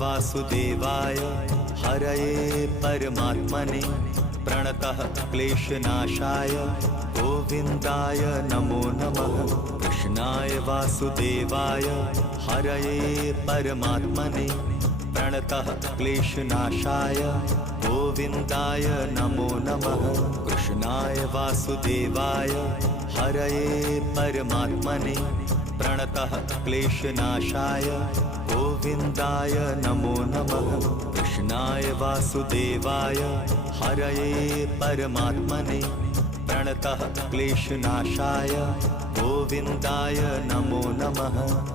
वासुदेवाय हरये परमात्मने प्रणतः क्लेशनाशाय गोविन्दाय नमो नमः। कृष्णाय वासुदेवाय हरये परमात्मने प्रणतः क्लेशनाशाय गोविन्दाय नमो नमः। कृष्णाय वासुदेवाय हरये परमात्मने प्रणतः क्लेशनाशाय गोविन्दाय नमो नमः। कृष्णाय वासुदेवाय हरये परमात्मने प्रणतः क्लेशनाशाय गोविन्दाय नमो नमः।